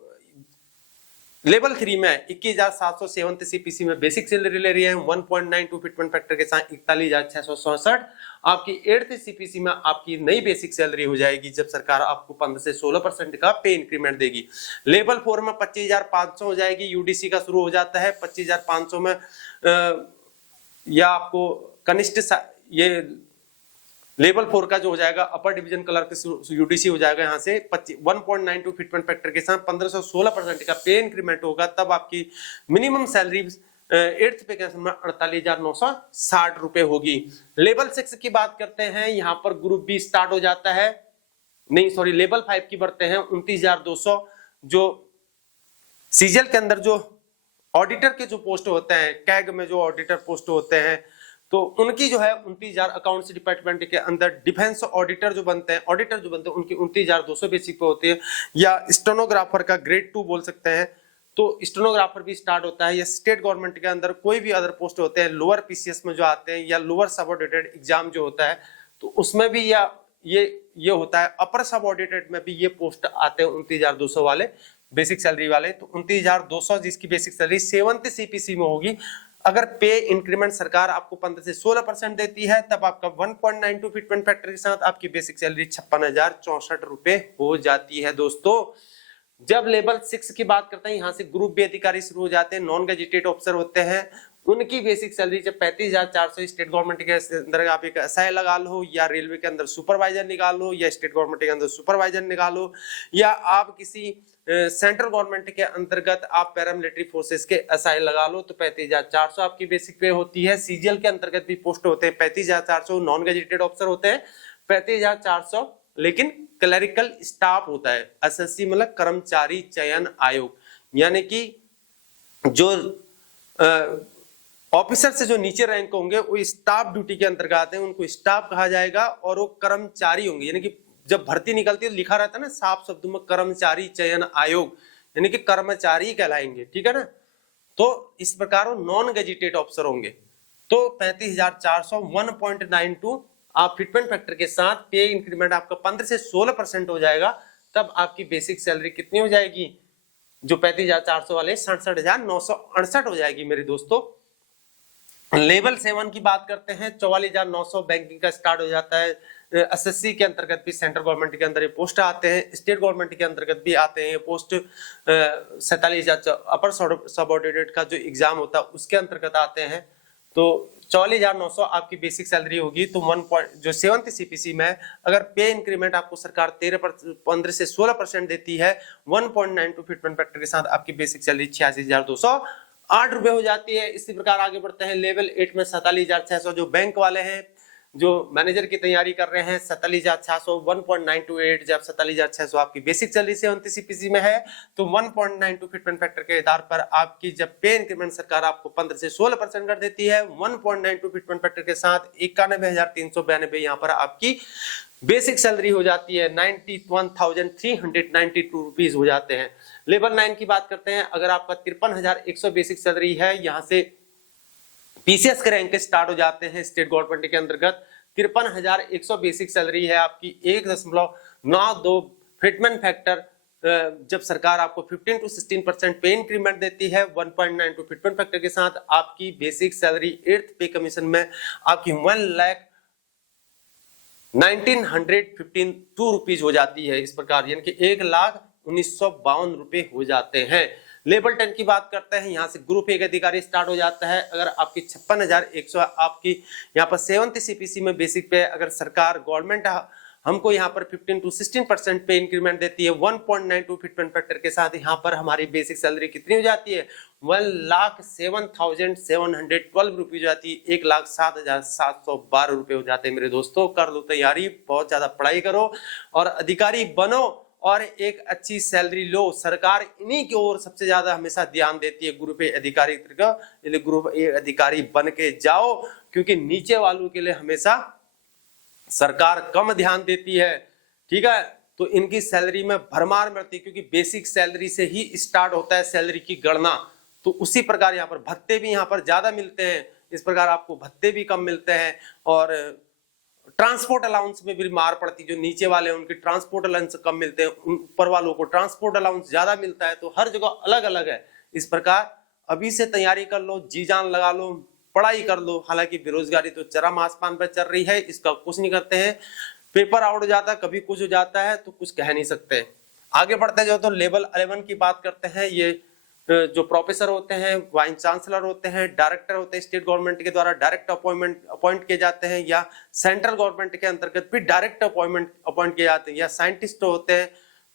लेवल 3 में 21,700 7th सीपीसी में बेसिक सैलरी ले रही है, 1.92 फिटमेंट फैक्टर के साथ 41,667 आपकी 8th सीपीसी में आपकी नई बेसिक सैलरी हो जाएगी, जब सरकार आपको 15 से 16% का पे इंक्रीमेंट देगी। लेवल 4 में 25,500 हो जाएगी, यूडीसी का शुरू हो जाता है 25,500 में, या आपको कनिष्ठ ये लेवल 4 का जो हो जाएगा अपर डिवीजन क्लर्क यूडीसी हो जाएगा। यहाँ से 1.92 फिटमेंट फैक्टर के साथ 1516% का पे इंक्रीमेंट होगा, तब आपकी मिनिमम सैलरी 8th पे कैसे में 48,960 रुपए होगी। लेवल 6 की बात करते हैं, यहाँ पर ग्रुप बी स्टार्ट हो जाता है, नहीं सॉरी लेवल 5 की बढ़ते हैं 29,200। जो सीजीएल के अंदर जो ऑडिटर के जो पोस्ट होते हैं, कैग में जो ऑडिटर पोस्ट होते हैं, तो उनकी जो है 29,000 अकाउंट्स डिपार्टमेंट के अंदर डिफेंस ऑडिटर जो बनते हैं, उनकी 29,200 बेसिक पे होती है। या स्टेनोग्राफर का ग्रेड 2 बोल सकते हैं, तो स्टेनोग्राफर भी स्टार्ट होता है। या स्टेट गवर्नमेंट के अंदर कोई भी अदर पोस्ट होते हैं, लोअर पीसीएस में जो आते हैं, या लोअर सबऑर्डिनेटेड एग्जाम जो होता है, तो उसमें भी, या ये होता है। अपर सबऑर्डिनेटेड में भी ये पोस्ट आते हैं 29,200 वाले बेसिक सैलरी वाले। तो 29,200 जिसकी बेसिक सैलरी 7th CPC में होगी। अगर पे इंक्रीमेंट सरकार आपको 15 से 16% देती है तब आपका 1.92 फिटमेंट फैक्टर के साथ आपकी बेसिक सैलरी 56,064 रुपए हो जाती है दोस्तों। जब लेवल 6 की बात करते हैं, यहाँ से ग्रुप बी अधिकारी शुरू हो जाते हैं, नॉन गजेटेड ऑफिसर होते हैं, उनकी बेसिक सैलरी जब 35,400 स्टेट गवर्नमेंट के अंदर आप एक एसआई लगा लो, या रेलवे के अंदर सुपरवाइजर निकालो, या स्टेट गवर्नमेंट के अंदर सुपरवाइजर निकालो, या आप किसी सेंट्रल गवर्नमेंट के अंतर्गत आप पैरामिलिट्री फोर्सेस के एसआई लगा लो, तो 35,400 आपकी बेसिक पे होती है। सीजीएल के अंतर्गत भी पोस्ट होते हैं 35,400, नॉन गजेटेड ऑफिसर होते हैं 35,400, लेकिन क्लरिकल स्टाफ होता है। एसएससी मतलब कर्मचारी चयन आयोग, यानी कि जो ऑफिसर से जो नीचे रैंक होंगे वो स्टाफ ड्यूटी के अंतर्गत आते हैं, उनको स्टाफ कहा जाएगा, और वो कर्मचारी होंगे। यानी कि जब भर्ती निकलती है तो लिखा रहता है ना साफ शब्दों में कर्मचारी चयन आयोग, यानी कि कर्मचारी कहलाएंगे, ठीक है ना। तो इस प्रकार वो नॉन गजेटेड ऑफिसर होंगे। तो 35,400 1.92 आप फिटमेंट फैक्टर के साथ पे इंक्रीमेंट आपका 15 से 16% हो जाएगा, तब आपकी बेसिक सैलरी कितनी हो जाएगी, जो 35,400 वाले 67,968 हो जाएगी मेरे दोस्तों। लेवल 7 की बात करते हैं, 44,900 बैंकिंग का स्टार्ट हो जाता है। एसएससी के अंतर्गत भी सेंट्रल गवर्नमेंट के अंदर ये पोस्ट आते हैं, स्टेट गवर्नमेंट के अंतर्गत भी आते हैं ये पोस्ट। 47,000 अपर सबऑर्डिनेट का जो एग्जाम होता है उसके अंतर्गत आते हैं। तो 44,900 आपकी बेसिक सैलरी होगी। तो 1 जो 7th CPC में अगर पे इंक्रीमेंट आपको सरकार 15 से 16% देती है, 1.92 फिटमेंट फैक्टर के साथ आपकी बेसिक सैलरी 86,208 रुपए हो जाती है। इसी प्रकार आगे बढ़ते हैं। लेवल 8 में 47,600 जो बैंक वाले हैं, जो मैनेजर की तैयारी कर रहे हैं, 47,600 1.928, जब 47,600 आपकी बेसिक सैलरी 7th CPC में है, तो 1.92 फिटमेंट फैक्टर के आधार पर आपकी जब पे इंक्रीमेंट सरकार आपको 15 से 16% कर देती है, 1.92 फिटमेंट फैक्टर के साथ 91,392 यहाँ पर आपकी बेसिक सैलरी हो जाती है। 91,392 रुपीज हो जाते हैं। लेवल 9 की बात करते हैं। अगर आपका 53,100 बेसिक सैलरी है, यहाँ से पीसीएस के रैंक स्टार्ट हो जाते हैं स्टेट गवर्नमेंट के अंतर्गत। 53,100 बेसिक सैलरी है आपकी। 1.92 फिटमेंट फैक्टर जब सरकार आपको 15 to 16% पे इंक्रीमेंट देती है, 1.92 फिटमेंट फैक्टर के साथ आपकी बेसिक सैलरी 8th पे कमीशन में आपकी 1,19,52 रुपीज हो जाती है। इस प्रकार यानी कि 1,19,52 रुपए हो जाते हैं। लेवल 10 की बात करते हैं। यहाँ से ग्रुप ए अधिकारी स्टार्ट हो जाता है। अगर आपकी 56,100 आपकी यहाँ पर 7th CPC में बेसिक पे अगर सरकार गवर्नमेंट हमको यहाँ पर 15 to 16% पे इंक्रीमेंट देती है, 1.92 फिटमेंट फैक्टर के साथ यहाँ पर हमारी बेसिक सैलरी कितनी हो जाती है, 1,07,712 रुपये हो जाती है। 1,07,712 रुपये हो जाते हैं मेरे दोस्तों। कर लो तैयारी, बहुत ज्यादा पढ़ाई करो और अधिकारी बनो और एक अच्छी सैलरी लो। सरकार इन्हीं की ओर सबसे ज्यादा हमेशा ध्यान देती है, ग्रुप ए अधिकारी का। ग्रुप ए अधिकारी बन के जाओ, क्योंकि नीचे वालों के लिए हमेशा सरकार कम ध्यान देती है, ठीक है। तो इनकी सैलरी में भरमार मिलती है, क्योंकि बेसिक सैलरी से ही स्टार्ट होता है सैलरी की गणना। तो उसी प्रकार यहाँ पर भत्ते भी यहाँ पर ज्यादा मिलते हैं, इस प्रकार आपको भत्ते भी कम मिलते हैं। और ट्रांसपोर्ट अलाउंस में भी मार पड़ती, जो नीचे वाले हैं उनके ट्रांसपोर्ट अलाउंस कम मिलते हैं, ऊपर वालों को ट्रांसपोर्ट अलाउंस ज्यादा मिलता है। तो हर जगह अलग अलग है। इस प्रकार अभी से तैयारी कर लो, जी जान लगा लो, पढ़ाई कर लो। हालांकि बेरोजगारी तो चरम आसमान पर चल रही है, इसका कुछ नहीं करते हैं। पेपर आउट हो जाता है, कभी कुछ हो जाता है, तो कुछ कह नहीं सकते। आगे बढ़ते जाओ तो लेवल 11 की बात करते हैं। ये जो प्रोफेसर होते हैं, वाइस चांसलर होते हैं, डायरेक्टर होते हैं, स्टेट गवर्नमेंट के द्वारा डायरेक्ट अपॉइंट किए जाते हैं, या सेंट्रल गवर्नमेंट के अंतर्गत भी डायरेक्ट अपॉइंट किए जाते हैं, या साइंटिस्ट होते हैं।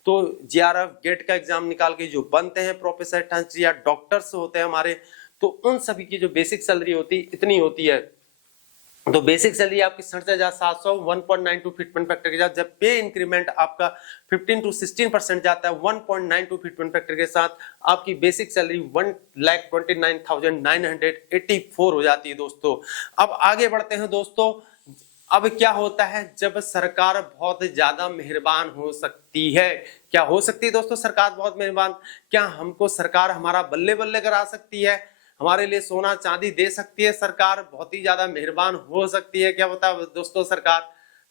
तो जीआरएफ गेट का एग्जाम निकाल के जो बनते हैं प्रोफेसर, या डॉक्टर्स होते हैं हमारे, तो उन सभी की जो बेसिक सैलरी होती है इतनी होती है। तो बेसिक सैलरी आपकी 67,700 1.92 फिटमेंट फैक्टर के साथ। जब पे इंक्रीमेंट आपका 15 to 16% जाता है, 1.92 फिटमेंट फैक्टर के साथ आपकी बेसिक सैलरी 1,29,984 हो जाती है दोस्तों। अब आगे बढ़ते हैं दोस्तों। अब क्या होता है जब सरकार बहुत ज्यादा मेहरबान हो सकती है। क्या हो सकती है दोस्तों सरकार बहुत मेहरबान? क्या हमको सरकार हमारा बल्ले बल्ले करा सकती है, हमारे लिए सोना चांदी दे सकती है? सरकार बहुत ही ज्यादा मेहरबान हो सकती है। क्या बता दोस्तों सरकार?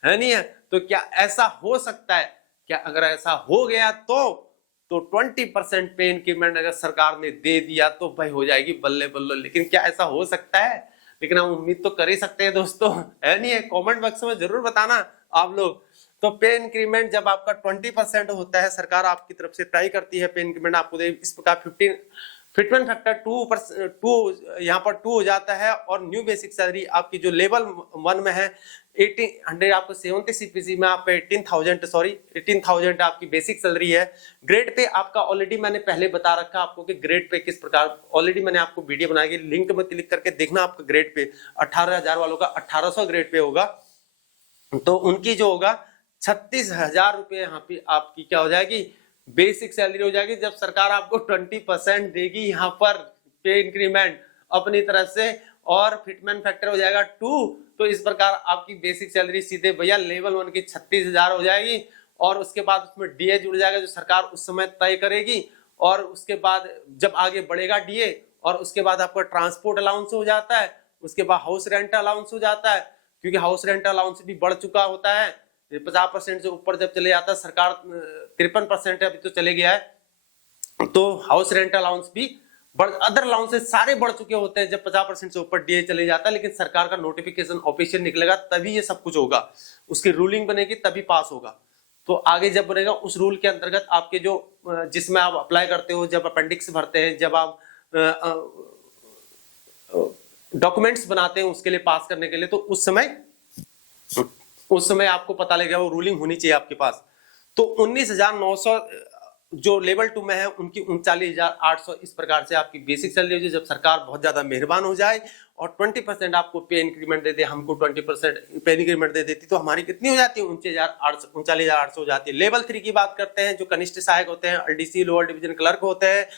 है नहीं है? तो क्या ऐसा हो सकता है? क्या अगर ऐसा हो गया तो 20% पे इंक्रीमेंट अगर सरकार ने दे दिया तो भाई हो जाएगी बल्ले बल्ले। लेकिन क्या ऐसा हो सकता है? लेकिन हम उम्मीद तो कर ही सकते हैं दोस्तों, है नहीं है? कमेंट बॉक्स में जरूर बताना आप लोग। तो पे इंक्रीमेंट जब आपका 20% होता है, सरकार आपकी तरफ से ट्राई करती है पे इंक्रीमेंट आपको दे, इस प्रकार 15 फिटमेंट फैक्टर 2 यहाँ पर 2 हो जाता है। और न्यू बेसिक सैलरी आपकी जो लेवल 1 में है 1800, आपको 70 सीपीसी में आपका 18,000 आपकी बेसिक सैलरी है। ग्रेड पे आपका ऑलरेडी मैंने पहले बता रखा आपको कि ग्रेड पे किस प्रकार, ऑलरेडी मैंने आपको वीडियो बनाई, लिंक में क्लिक करके देखना। आपका ग्रेड पे 18,000 वालों का 1800 ग्रेड पे होगा, तो उनकी जो होगा 36,000 रुपये यहाँ पे आपकी क्या हो जाएगी, बेसिक सैलरी हो जाएगी। जब सरकार आपको 20% देगी यहाँ पर पे इंक्रीमेंट अपनी तरफ से, और फिटमेंट फैक्टर हो जाएगा 2, तो इस प्रकार आपकी बेसिक सैलरी सीधे भैया लेवल 1 की 36,000 हो जाएगी। और उसके बाद उसमें डीए जुड़ जाएगा जो सरकार उस समय तय करेगी। और उसके बाद जब आगे बढ़ेगा डीए, और उसके बाद आपका ट्रांसपोर्ट अलाउंस हो जाता है, उसके बाद हाउस रेंट अलाउंस हो जाता है, क्योंकि हाउस रेंट अलाउंस भी बढ़ चुका होता है 50% से ऊपर जब चले जाता है। सरकार 53% अभी तो चले गया है, तो हाउस रेंट अलाउंस भी अदर अलाउंसेस सारे बढ़ चुके होते हैं जब 50% से ऊपर डीए चले जाता है। लेकिन सरकार का नोटिफिकेशन ऑफिशियल निकलेगा तभी ये सब कुछ होगा, उसकी रूलिंग बनेगी तभी पास होगा। तो आगे जब बनेगा उस रूल के अंतर्गत आपके जो जिसमें आप अप्लाई करते हो, जब अपेंडिक्स भरते हैं, जब आप डॉक्यूमेंट्स बनाते हैं उसके लिए पास करने के लिए, तो उस समय आपको पता लगेगा, वो रूलिंग होनी चाहिए आपके पास। तो 19,900 जो लेवल 2 में है उनकी 39,800 इस प्रकार से आपकी बेसिक सैलरी हो जाए। जब सरकार बहुत ज्यादा मेहरबान हो जाए और 20% आपको पे इंक्रीमेंट दे दे, हमको 20% पे इंक्रीमेंट दे देती, तो हमारी कितनी हो जाती है, 39,800 हो जाती है। लेवल 3 की बात करते हैं, जो कनिष्ठ सहायक होते हैं, एलडीसी लोअर डिवीजन क्लर्क होते हैं,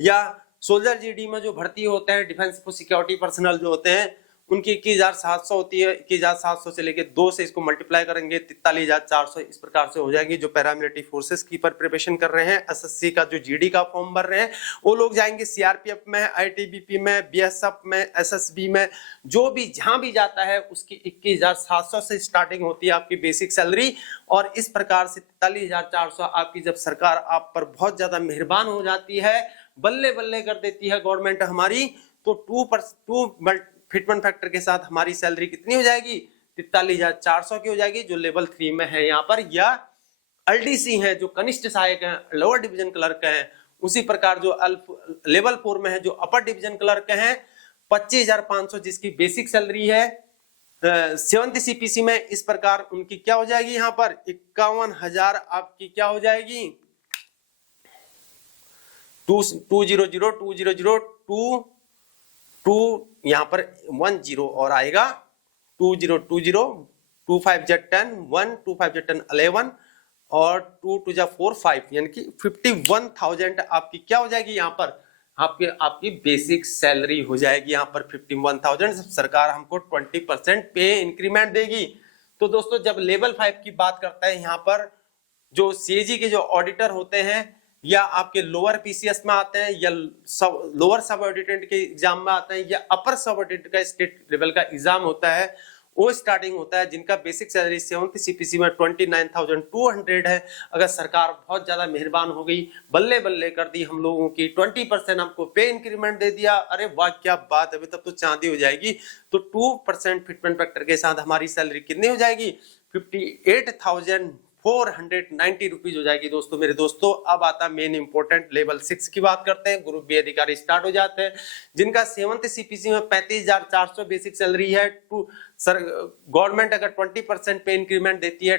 या सोल्जर जीडी में जो भर्ती होते हैं, डिफेंस सिक्योरिटी पर्सनल जो होते हैं, उनकी 21,700 होती है। 21,700 से लेके 2 से इसको मल्टीप्लाई करेंगे 43,400 इस प्रकार से हो जाएंगी। जो पैरामिलिट्री फोर्सेस की प्रिपरेशन कर रहे हैं, एसएससी का जो जीडी का फॉर्म भर रहे हैं, वो लोग जाएंगे सीआरपीएफ में, आईटीबीपी में, बीएसएफ में, एसएसबी में, जो भी जहां भी जाता है उसकी 21,700 से स्टार्टिंग होती है आपकी बेसिक सैलरी। और इस प्रकार से 43,400 आपकी जब सरकार आप पर बहुत ज्यादा मेहरबान हो जाती है, बल्ले बल्ले कर देती है गवर्नमेंट हमारी, तो 2 फिटमेंट फैक्टर के साथ हमारी सैलरी कितनी हो जाएगी, 43,400 की हो जाएगी, जो लेवल 3 में है यहाँ पर। या एलडीसी है जो कनिष्ठ सहायक है, लोअर डिवीजन क्लर्क है, उसी प्रकार जो लेवल 4 में है जो अपर डिवीजन क्लर्क है, 25,500 जिसकी बेसिक सैलरी है 70 सीपीसी में, इस प्रकार उनकी क्या हो जाएगी यहाँ पर 51,000 आपकी क्या हो जाएगी, 2 यहाँ पर 10 और आएगा, 2020 2 5 10 1 2 5 10 11 और 2 2 4 5, यानी कि 51,000 आपकी क्या हो जाएगी यहाँ पर, आपकी बेसिक सैलरी हो जाएगी यहाँ पर 51,000। सरकार हमको 20% पे इंक्रीमेंट देगी। तो दोस्तों जब लेवल 5 की बात करता है यहाँ पर, जो सीएजी के जो ऑडिटर होते हैं, या आपके लोअर पीसीएस में आते हैं, या लोअर सब ऑडिटेंट के एग्जाम में आते हैं, या अपर सब ऑडिटेंट का स्टेट लेवल का एग्जाम होता है, वो स्टार्टिंग होता है जिनका बेसिक सैलरी 70 सीपीसी में 29,200 है। अगर सरकार बहुत ज्यादा मेहरबान हो गई, बल्ले बल्ले कर दी हम लोगों की, 20% हमको पे इंक्रीमेंट दे दिया, अरे वाह क्या बात है, तब तो चांदी हो जाएगी। तो 2% फिटमेंट फैक्टर के साथ हमारी सैलरी कितनी हो जाएगी, 58,490 रुपीज हो जाएगी। दोस्तों मेरे दोस्तों, अब आता मेन इंपोर्टेंट लेवल 6 की बात करते हैं। ग्रुप बी अधिकारी स्टार्ट हो जाते हैं, जिनका 7th सीपीसी में 35,400 बेसिक सैलरी है। सर गवर्नमेंट अगर 20% पे इंक्रीमेंट देती है,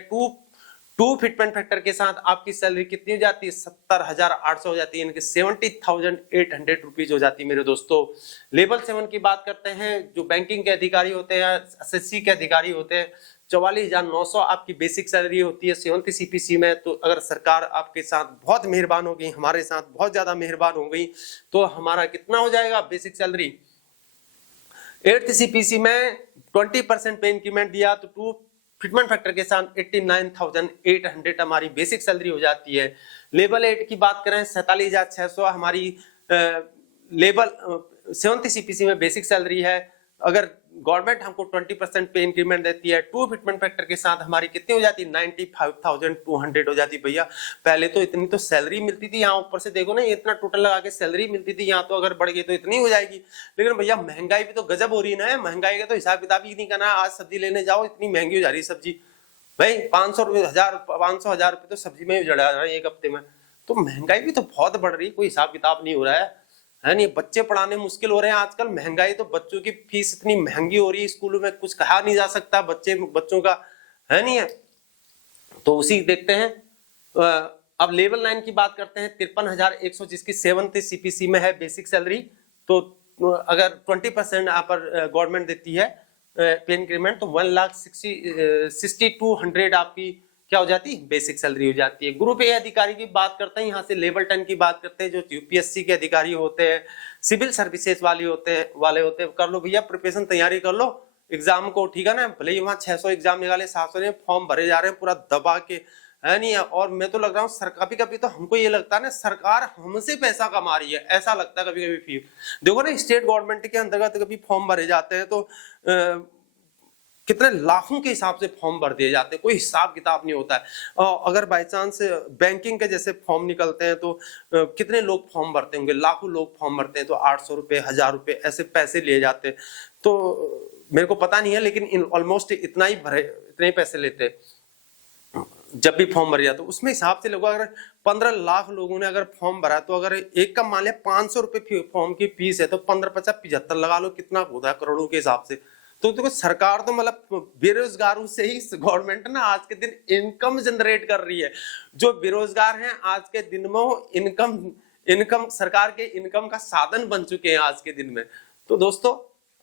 टू फिटमेंट फैक्टर के साथ आपकी सैलरी कितनी हो जाती है, 70,800 हो जाती है, यानी कि 70,800 रुपीज हो जाती है मेरे दोस्तों। लेवल 7 की बात करते हैं, जो बैंकिंग के अधिकारी होते हैं, एसएससी के अधिकारी होते हैं, 44,900 आपकी बेसिक सैलरी होती है 7th सीपीसी में। तो अगर सरकार आपके साथ बहुत मेहरबान हो गई, हमारे साथ बहुत ज्यादा मेहरबान हो गई, तो हमारा कितना हो जाएगा बेसिक सैलरी, 8th सीपीसी में 20% पे इंक्रीमेंट दिया तो 2 फिटमेंट फैक्टर के साथ 89,800 हमारी बेसिक सैलरी हो जाती है। लेवल 8 की बात करें, 47,600 हमारी लेवल 7th सीपीसी में बेसिक सैलरी है। अगर गवर्नमेंट हमको 20% पे इंक्रीमेंट देती है, टू फिटमेंट फैक्टर के साथ हमारी कितनी हो जाती है 95,200 हो जाती। भैया पहले तो इतनी तो सैलरी मिलती थी, यहाँ ऊपर से देखो ना इतना टोटल लगा के सैलरी मिलती थी, यहाँ तो अगर बढ़ गई तो इतनी हो जाएगी। लेकिन भैया महंगाई भी तो गजब हो रही है ना, महंगाई का तो हिसाब किताब ही नहीं करना। आज सब्जी लेने जाओ इतनी महंगी हो जा रही है सब्जी, भाई 500 1000 रुपए तो सब्जी में ही उजड़ जा रहा है एक हफ्ते में। तो महंगाई भी तो बहुत बढ़ रही है, कोई हिसाब किताब नहीं हो रहा है नहीं। बच्चे पढ़ाने मुश्किल हो रहे हैं आजकल, महंगाई तो बच्चों की फीस इतनी महंगी हो रही है, स्कूलों में कुछ कहा नहीं जा सकता बच्चों का, है नहीं है। तो उसी देखते हैं। अब लेवल 9 की बात करते हैं, 53,100 जिसकी 7th CPC में है बेसिक सैलरी। तो अगर 20% यहाँ पर गवर्नमेंट देती है पे इंक्रीमेंट, तो 1,62,100 आपकी क्या हो जाती है बेसिक सैलरी हो जाती है। ग्रुप ए अधिकारी की बात करते हैं, यहाँ से लेवल 10 की बात करते हैं, जो यूपीएससी के अधिकारी होते हैं, सिविल सर्विसेज वाले होते हैं। कर लो भैया प्रिपरेशन, तैयारी कर लो एग्जाम को, ठीक है ना। भले ही वहाँ 600 एग्जाम निकाले, 700 फॉर्म भरे जा रहे हैं पूरा दबा के, है नहीं है। और मैं तो लग रहा हूँ सरकार, कभी तो हमको ये लगता है ना सरकार हमसे पैसा कमा रही है, ऐसा लगता है कभी कभी। देखो ना स्टेट गवर्नमेंट के अंतर्गत कभी फॉर्म भरे जाते हैं तो कितने लाखों के हिसाब से फॉर्म भर दिए जाते हैं, कोई हिसाब किताब नहीं होता है। अगर बाई चांस बैंकिंग के जैसे फॉर्म निकलते हैं तो कितने लोग फॉर्म भरते होंगे, लाखों लोग फॉर्म भरते हैं, तो 800 रुपए 1000 रुपए ऐसे पैसे लिए जाते हैं। तो मेरे को पता नहीं है, लेकिन ऑलमोस्ट इतना ही पैसे लेते हैं जब भी फॉर्म भर जाता। तो उसमें हिसाब से लोग, अगर 15 लाख लोगों ने अगर फॉर्म भरा, तो अगर एक का मान लिया 500 रुपए फॉर्म की फीस है, तो 15 50 75 लगा लो, कितना होता है करोड़ों के हिसाब से। तो देखो सरकार तो मतलब बेरोजगारों से ही गवर्नमेंट ना आज के दिन इनकम जनरेट कर रही है। जो बेरोजगार हैं आज के दिन में इनकम सरकार के इनकम का साधन बन चुके हैं आज के दिन में। तो दोस्तों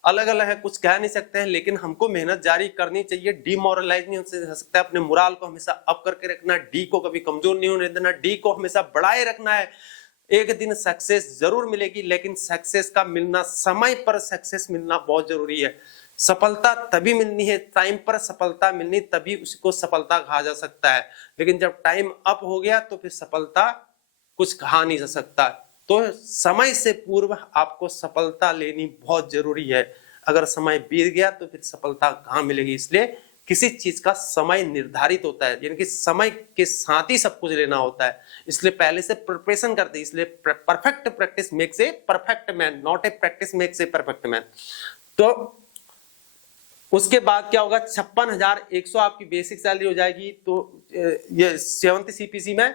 अलग अलग है, कुछ कह नहीं सकते हैं, लेकिन हमको मेहनत जारी करनी चाहिए। डिमोरलाइज नहीं हो सकता है, अपने मोराल को हमेशा अप करके रखना, डी को कभी कमजोर नहीं होने देना, डी को हमेशा बढ़ाए रखना है। एक दिन सक्सेस जरूर मिलेगी, लेकिन सक्सेस का मिलना, समय पर सक्सेस मिलना बहुत जरूरी है। सफलता तभी मिलनी है, टाइम पर सफलता मिलनी, तभी उसको सफलता कहा जा सकता है। लेकिन जब टाइम अप हो गया तो फिर सफलता कुछ कहा नहीं जा सकता। तो समय से पूर्व आपको सफलता लेनी बहुत जरूरी है। अगर समय बीत गया तो फिर सफलता कहाँ मिलेगी। इसलिए किसी चीज का समय निर्धारित होता है, यानी कि समय के साथ ही सब कुछ लेना होता है। इसलिए पहले से प्रिपरेशन करते हैं। इसलिए perfect practice makes a perfect man, not a practice makes a perfect man. तो उसके बाद क्या होगा, 56,100 आपकी बेसिक सैलरी हो जाएगी। तो ये 7th CPC में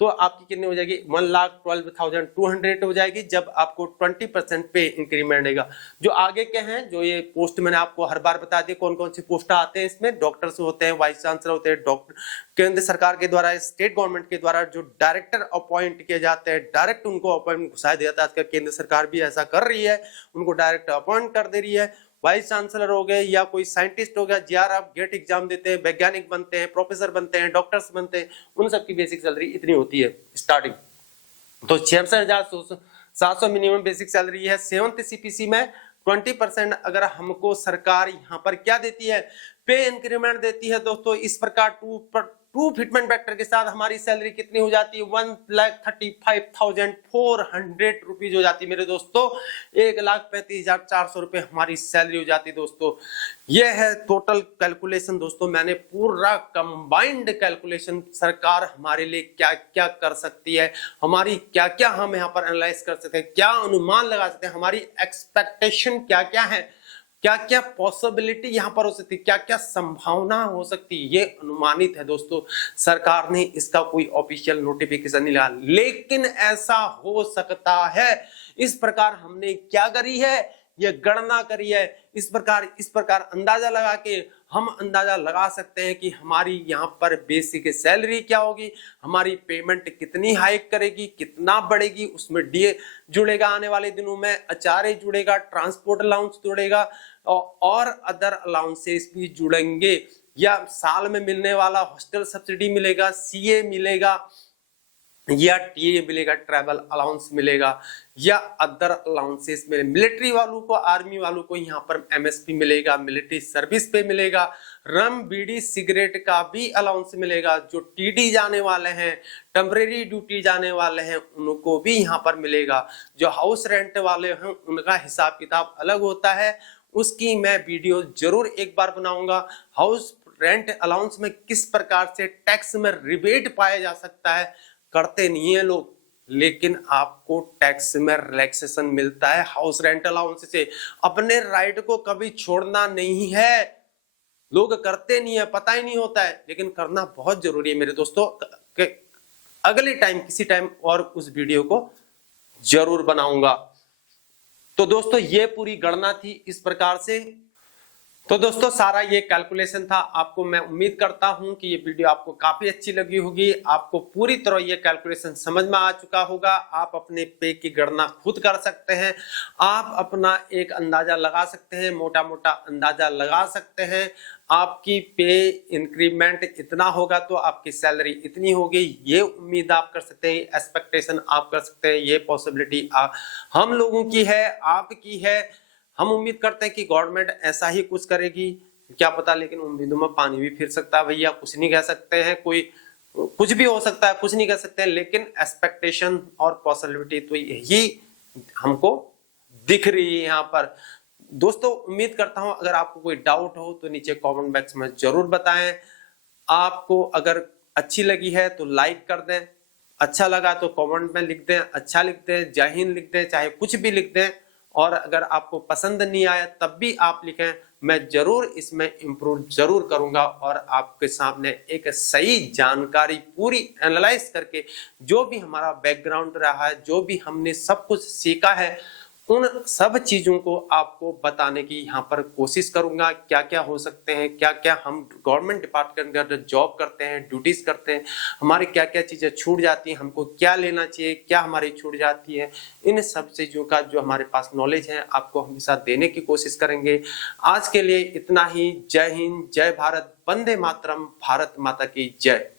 तो आपकी कितनी हो जाएगी, 1,12,200 हो जाएगी, जब आपको 20% पे इंक्रीमेंट देगा। जो आगे के हैं, जो ये पोस्ट मैंने आपको हर बार बता दिया कौन कौन सी पोस्ट आते हैं इसमें। डॉक्टर्स होते हैं, वाइस चांसलर होते हैं, डॉक्टर केंद्र सरकार के द्वारा, स्टेट गवर्नमेंट के द्वारा जो डायरेक्टर अपॉइंट किए जाते हैं, डायरेक्ट उनको अपॉइंटमेंट घुसा दिया जाता है। आजकल केंद्र सरकार भी ऐसा कर रही है, उनको डायरेक्ट अपॉइंट कर दे रही है। वाइस चांसलर हो गए या कोई साइंटिस्ट हो गया, JRF गेट एग्जाम देते हैं, वैज्ञानिक बनते हैं, प्रोफेसर बनते हैं, डॉक्टर्स बनते हैं, उन सबकी बेसिक सैलरी इतनी होती है स्टार्टिंग। तो 66,700 मिनिमम बेसिक सैलरी है। 7th CPC में 20% अगर हमको सरकार यहाँ पर क्या देती है, पे इंक्रीमेंट देती है दोस्तों। इस प्रकार टू फिटमेंट फैक्टर के साथ हमारी सैलरी कितनी हो जाती है, 1,35,400 रुपीज हो जाती है मेरे दोस्तों। 1,35,400 रुपए हमारी सैलरी हो जाती है दोस्तों। ये है टोटल कैलकुलेशन दोस्तों, मैंने पूरा कंबाइंड कैलकुलेशन सरकार हमारे लिए क्या क्या कर सकती है, हमारी क्या क्या हम यहाँ पर एनालाइज कर सकते हैं, क्या अनुमान लगा सकते हैं, हमारी एक्सपेक्टेशन क्या क्या है, क्या क्या पॉसिबिलिटी यहां पर हो सकती है, क्या क्या संभावना हो सकती है, ये अनुमानित है दोस्तों। सरकार ने इसका कोई ऑफिशियल नोटिफिकेशन नहीं लगाया, लेकिन ऐसा हो सकता है। इस प्रकार हमने क्या करी है, ये गणना करी है। इस प्रकार अंदाजा लगा के हम अंदाजा लगा सकते हैं कि हमारी यहाँ पर बेसिक सैलरी क्या होगी, हमारी पेमेंट कितनी हाइक करेगी, कितना बढ़ेगी, उसमें डीए जुड़ेगा आने वाले दिनों में, एचआरए जुड़ेगा, ट्रांसपोर्ट अलाउंस जुड़ेगा और अदर अलाउंसेस भी जुड़ेंगे, या साल में मिलने वाला हॉस्टल सब्सिडी मिलेगा, सीए मिलेगा, या टीए मिलेगा, ट्रैवल अलाउंस मिलेगा, या अदर अलाउंसेस मिले। मिलिट्री वालों को, आर्मी वालों को यहाँ पर एमएसपी मिलेगा, मिलिट्री सर्विस पे मिलेगा, रम बीड़ी सिगरेट का भी अलाउंस मिलेगा। जो टीडी जाने वाले हैं, टेम्परेरी ड्यूटी जाने वाले हैं, उनको भी यहाँ पर मिलेगा। जो हाउस रेंट वाले हैं उनका हिसाब किताब अलग होता है, उसकी मैं वीडियो जरूर एक बार बनाऊंगा। हाउस रेंट अलाउंस में किस प्रकार से टैक्स में रिबेट पाया जा सकता है, करते नहीं है लोग, लेकिन आपको टैक्स में रिलैक्सेशन मिलता है हाउस रेंट अलाउंस से। अपने राइट को कभी छोड़ना नहीं है, लोग करते नहीं है, पता ही नहीं होता है, लेकिन करना बहुत जरूरी है मेरे दोस्तों। अगले टाइम किसी टाइम और उस वीडियो को जरूर बनाऊंगा। तो दोस्तों ये पूरी गणना थी इस प्रकार से। तो दोस्तों सारा ये कैलकुलेशन था। आपको मैं उम्मीद करता हूं कि ये वीडियो आपको काफी अच्छी लगी होगी, आपको पूरी तरह ये कैलकुलेशन समझ में आ चुका होगा। आप अपने पे की गणना खुद कर सकते हैं, आप अपना एक अंदाजा लगा सकते हैं, मोटा मोटा अंदाजा लगा सकते हैं। आपकी पे इंक्रीमेंट इतना होगा तो आपकी सैलरी इतनी होगी, ये उम्मीद आप कर सकते हैं, एक्सपेक्टेशन आप कर सकते हैं, ये पॉसिबिलिटी हम लोगों की है, आपकी है। हम उम्मीद करते हैं कि गवर्नमेंट ऐसा ही कुछ करेगी, क्या पता, लेकिन उम्मीदों में पानी भी फिर सकता है भैया, कुछ नहीं कह सकते हैं, कोई कुछ भी हो सकता है, कुछ नहीं कह सकते हैं, लेकिन एक्सपेक्टेशन और पॉसिबिलिटी तो यही हमको दिख रही है यहाँ पर। दोस्तों उम्मीद करता हूं अगर आपको कोई डाउट हो तो नीचे कमेंट बॉक्स में जरूर बताएं। आपको अगर अच्छी लगी है तो लाइक कर दें, अच्छा लगा तो कमेंट में लिख दें, अच्छा लिख दें, जय हिंद लिख दें, चाहे कुछ भी लिख दें। और अगर आपको पसंद नहीं आया तब भी आप लिखें, मैं जरूर इसमें इम्प्रूव जरूर करूंगा और आपके सामने एक सही जानकारी पूरी एनालाइज करके जो भी हमारा बैकग्राउंड रहा है, जो भी हमने सब कुछ सीखा है, उन सब चीजों को आपको बताने की यहाँ पर कोशिश करूंगा। क्या क्या हो सकते हैं, क्या क्या हम गवर्नमेंट डिपार्टमेंट के अंदर जॉब करते हैं, ड्यूटीज करते हैं, हमारी क्या क्या चीजें छूट जाती हैं, हमको क्या लेना चाहिए, क्या हमारी छूट जाती है, इन सब चीजों का जो हमारे पास नॉलेज है आपको हमेशा देने की कोशिश करेंगे। आज के लिए इतना ही। जय हिंद, जय भारत, वंदे मातरम, भारत माता की जय।